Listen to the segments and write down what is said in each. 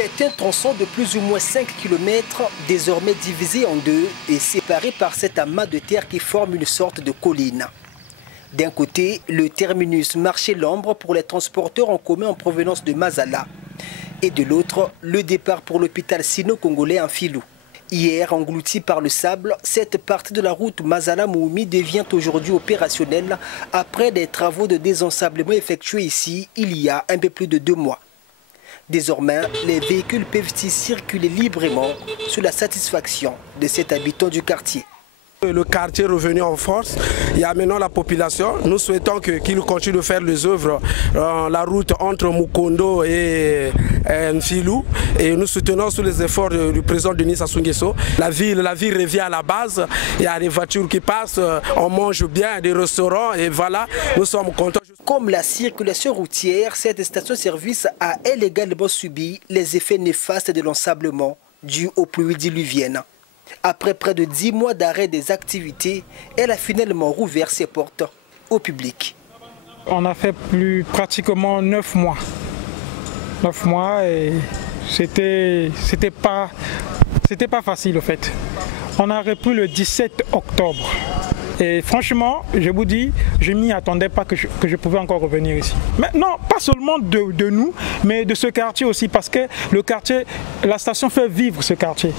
C'est un tronçon de plus ou moins 5 km, désormais divisé en deux et séparé par cet amas de terre qui forme une sorte de colline. D'un côté, le terminus marché L'Ombre pour les transporteurs en commun en provenance de Mazala. Et de l'autre, le départ pour l'hôpital sino-congolais en Filou. Hier, engloutie par le sable, cette partie de la route Mazala-Mououmi devient aujourd'hui opérationnelle après des travaux de désensablement effectués ici il y a un peu plus de 2 mois. Désormais, les véhicules peuvent y circuler librement sous la satisfaction de cet habitant du quartier. Le quartier est revenu en force. Il y a maintenant la population. Nous souhaitons qu'il continue de faire les œuvres, la route entre Mukondo et Nfilou. Et nous soutenons sous les efforts du président Denis Sassou Nguesso. La ville revient à la base. Il y a des voitures qui passent, on mange bien, des restaurants et voilà, nous sommes contents. Comme la circulation routière, cette station-service a elle également subi les effets néfastes de l'ensablement dû aux pluies diluviennes. Après près de 10 mois d'arrêt des activités, elle a finalement rouvert ses portes au public. On a fait pratiquement 9 mois. 9 mois et c'était pas facile en fait. On a repris le 17 octobre. Et franchement, je vous dis, je m'y attendais pas que je pouvais encore revenir ici. Mais non, pas seulement de nous, mais de ce quartier aussi, parce que le quartier, la station fait vivre ce quartier.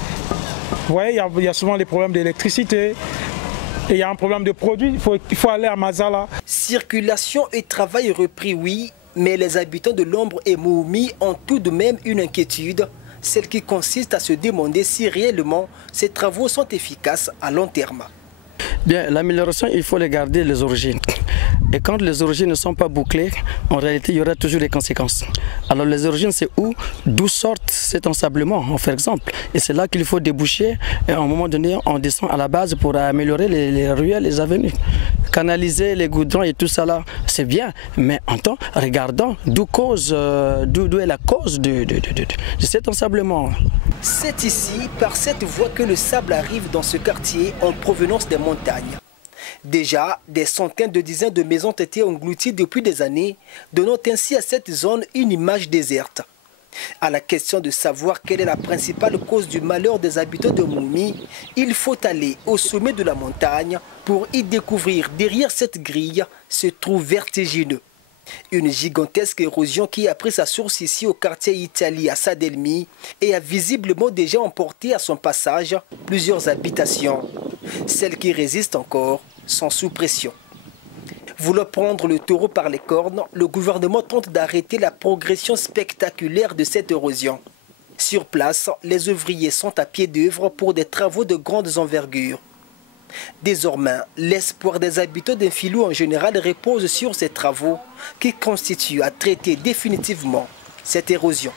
Vous voyez, il y a souvent des problèmes d'électricité, et il y a un problème de produits, il faut aller à Mazala. Circulation et travail repris, oui, mais les habitants de L'Ombre et Mououmi ont tout de même une inquiétude, celle qui consiste à se demander si réellement ces travaux sont efficaces à long terme. Bien, l'amélioration, il faut les garder les origines. Et quand les origines ne sont pas bouclées, en réalité, il y aura toujours des conséquences. Alors les origines, c'est d'où sort cet ensablement, par exemple. Et c'est là qu'il faut déboucher. Et à un moment donné, on descend à la base pour améliorer les ruelles, les avenues. Canaliser les goudrons et tout ça là, c'est bien. Mais en temps, regardons d'où est la cause de cet ensablement. C'est ici, par cette voie, que le sable arrive dans ce quartier en provenance des montagnes. Déjà, des centaines de dizaines de maisons ont été englouties depuis des années, donnant ainsi à cette zone une image déserte. À la question de savoir quelle est la principale cause du malheur des habitants de Mououmi, il faut aller au sommet de la montagne pour y découvrir derrière cette grille ce trou vertigineux. Une gigantesque érosion qui a pris sa source ici au quartier Italie à Sadelmi et a visiblement déjà emporté à son passage plusieurs habitations. Celles qui résistent encore sont sous pression. Voulant prendre le taureau par les cornes, le gouvernement tente d'arrêter la progression spectaculaire de cette érosion. Sur place, les ouvriers sont à pied d'œuvre pour des travaux de grandes envergures. Désormais, l'espoir des habitants d'Nfilou en général repose sur ces travaux qui constituent à traiter définitivement cette érosion.